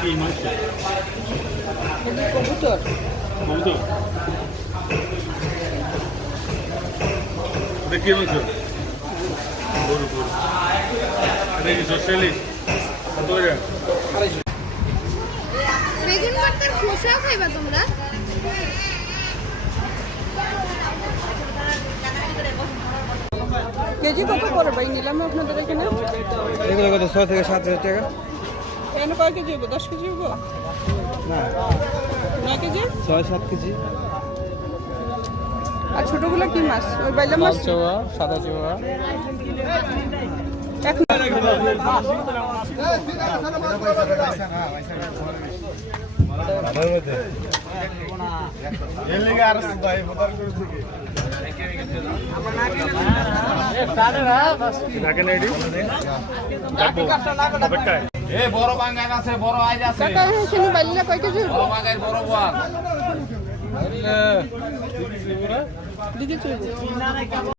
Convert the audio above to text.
কি মাছ? কবুতর। কবুতর? এটা কি মাছ? গরু গরু। এটা কি সরষেলি? কত করে? বেগুন ভর্তার খোসাও খাইবা তোমরা? কেজি কত করে ভাই নিলাম আপনাদের এখানে? এগুলো কত 6 থেকে 7,000 টাকা। এখানে কয় কেজি হবো? 10 কেজি হবো? না 9 কেজি? 6-7 কেজি। আর ছোটগুলো কি মাছ? ওই বাইলা মাছ? চওয়া, সাদা চওয়া। এখন বড় বাঙ্গাইন আছে, বড় আইজ আছে, কাকা এখানে বাইলা কয় কেজি হবো? বড় বাঙ্গাইন বড় বার। দিদি চলবে।